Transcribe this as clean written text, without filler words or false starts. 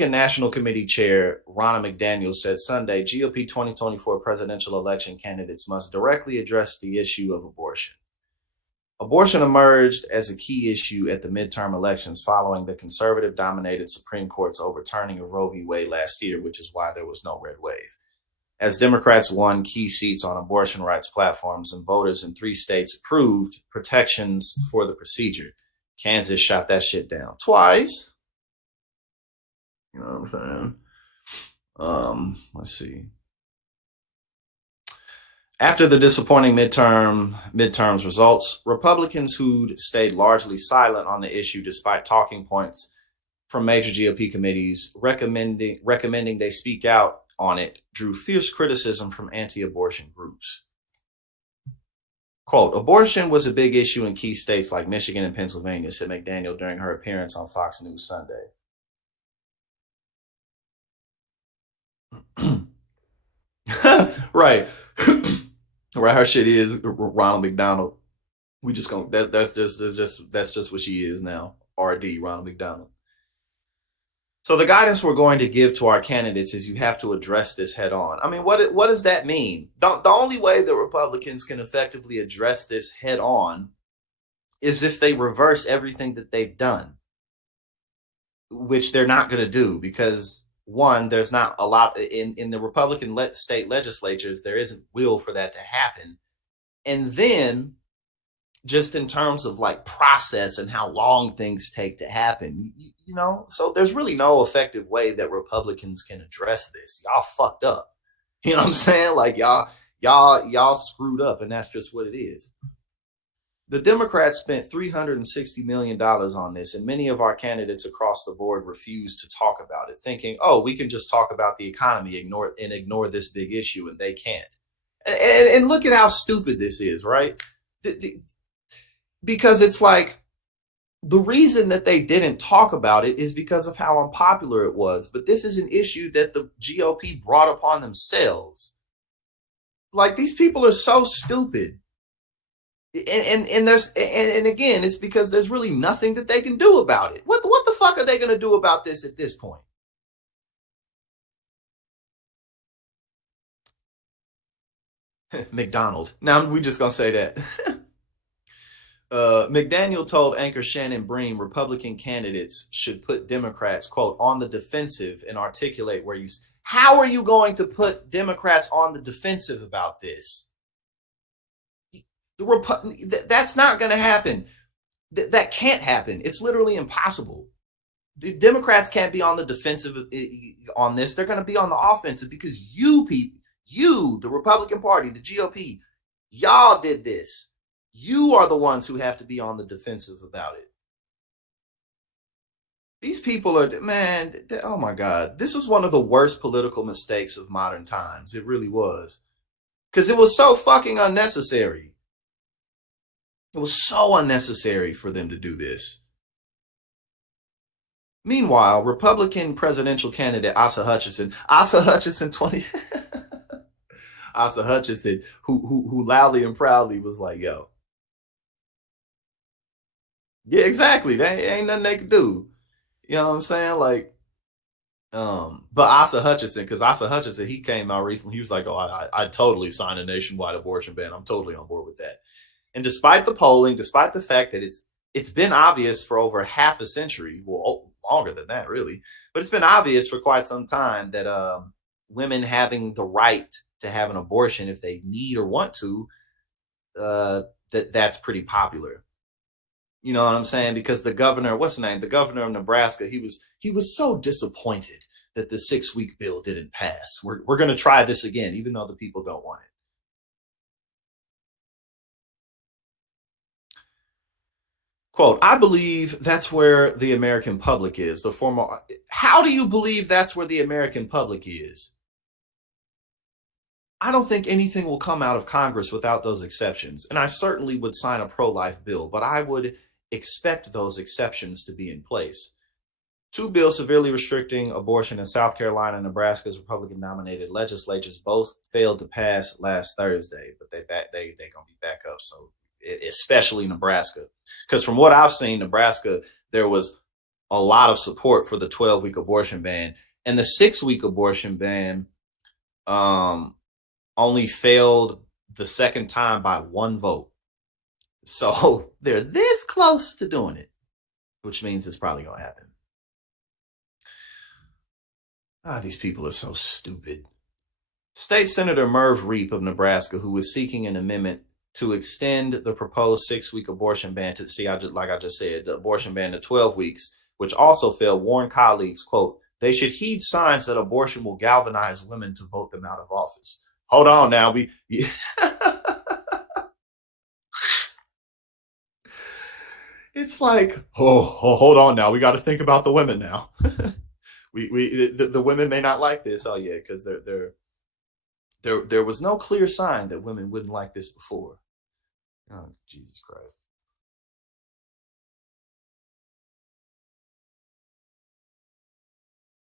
National Committee Chair Ronna McDaniel said Sunday GOP 2024 presidential election candidates must directly address the issue of abortion. Abortion emerged as a key issue at the midterm elections following the conservative-dominated Supreme Court's overturning of Roe v. Wade last year, which is why there was no red wave. As Democrats won key seats on abortion rights platforms and voters in 3 states approved protections for the procedure, Kansas shot that shit down twice. You know what I'm saying? Let's see. After the disappointing midterms results, Republicans who'd stayed largely silent on the issue despite talking points from major GOP committees recommending they speak out on it drew fierce criticism from anti-abortion groups. Quote, abortion was a big issue in key states like Michigan and Pennsylvania, said McDaniel during her appearance on Fox News Sunday. Right. Right, her shit is Ronald McDonald. We just gonna that's just what she is now. RD, Ronald McDonald. So the guidance we're going to give to our candidates is you have to address this head on. I mean, what does that mean? The only way that Republicans can effectively address this head on is if they reverse everything that they've done, which they're not going to do because, one, there's not a lot in the Republican state legislatures. There isn't will for that to happen. And then just in terms of like process and how long things take to happen, you know, so there's really no effective way that Republicans can address this. Y'all fucked up. You know what I'm saying? Like y'all screwed up, and that's just what it is. The Democrats spent $360 million on this, and many of our candidates across the board refused to talk about it, thinking, oh, we can just talk about the economy, ignore this big issue, and they can't. And look at how stupid this is, right? Because it's like the reason that they didn't talk about it is because of how unpopular it was. But this is an issue that the GOP brought upon themselves. Like, these people are so stupid. And again, it's because there's really nothing that they can do about it. What the fuck are they going to do about this at this point? McDonald. Now we just gonna say that. McDaniel told anchor Shannon Bream Republican candidates should put Democrats, quote, on the defensive and articulate where you. How are you going to put Democrats on the defensive about this? That's not going to happen. That can't happen. It's literally impossible. The Democrats can't be on the defensive on this. They're going to be on the offensive because you people, the Republican Party, the GOP, y'all did this. You are the ones who have to be on the defensive about it. These people are, man, oh my God. This was one of the worst political mistakes of modern times. It really was. Because it was so fucking unnecessary. It was so unnecessary for them to do this. Meanwhile, Republican presidential candidate Asa Hutchinson, who loudly and proudly was like, yo. Yeah, exactly. There ain't nothing they could do. You know what I'm saying? Like, but Asa Hutchinson, he came out recently. He was like, oh, I totally signed a nationwide abortion ban. I'm totally on board with that. And despite the polling, despite the fact that it's been obvious for over half a century, well, longer than that, really, but it's been obvious for quite some time that women having the right to have an abortion if they need or want to, that's pretty popular. You know what I'm saying? Because the governor, what's the name? The governor of Nebraska, he was so disappointed that the 6-week bill didn't pass. We're going to try this again, even though the people don't want it. Quote, I believe that's where the American public is. How do you believe that's where the American public is? I don't think anything will come out of Congress without those exceptions. And I certainly would sign a pro-life bill, but I would expect those exceptions to be in place. 2 bills severely restricting abortion in South Carolina and Nebraska's Republican-nominated legislatures both failed to pass last Thursday, but they're gonna be back up. So especially Nebraska, because from what I've seen, Nebraska, there was a lot of support for the 12-week abortion ban, and the 6-week abortion ban only failed the second time by 1 vote. So they're this close to doing it, which means it's probably going to happen. These people are so stupid. State Senator Merv Reep of Nebraska, who is seeking an amendment to extend the proposed 6-week abortion ban to like I just said, the abortion ban to 12 weeks, which also failed, warned colleagues, quote, they should heed signs that abortion will galvanize women to vote them out of office. Hold on now. It's like, hold on now. We got to think about the women now. The women may not like this. Oh yeah, because there was no clear sign that women wouldn't like this before. Oh, Jesus Christ.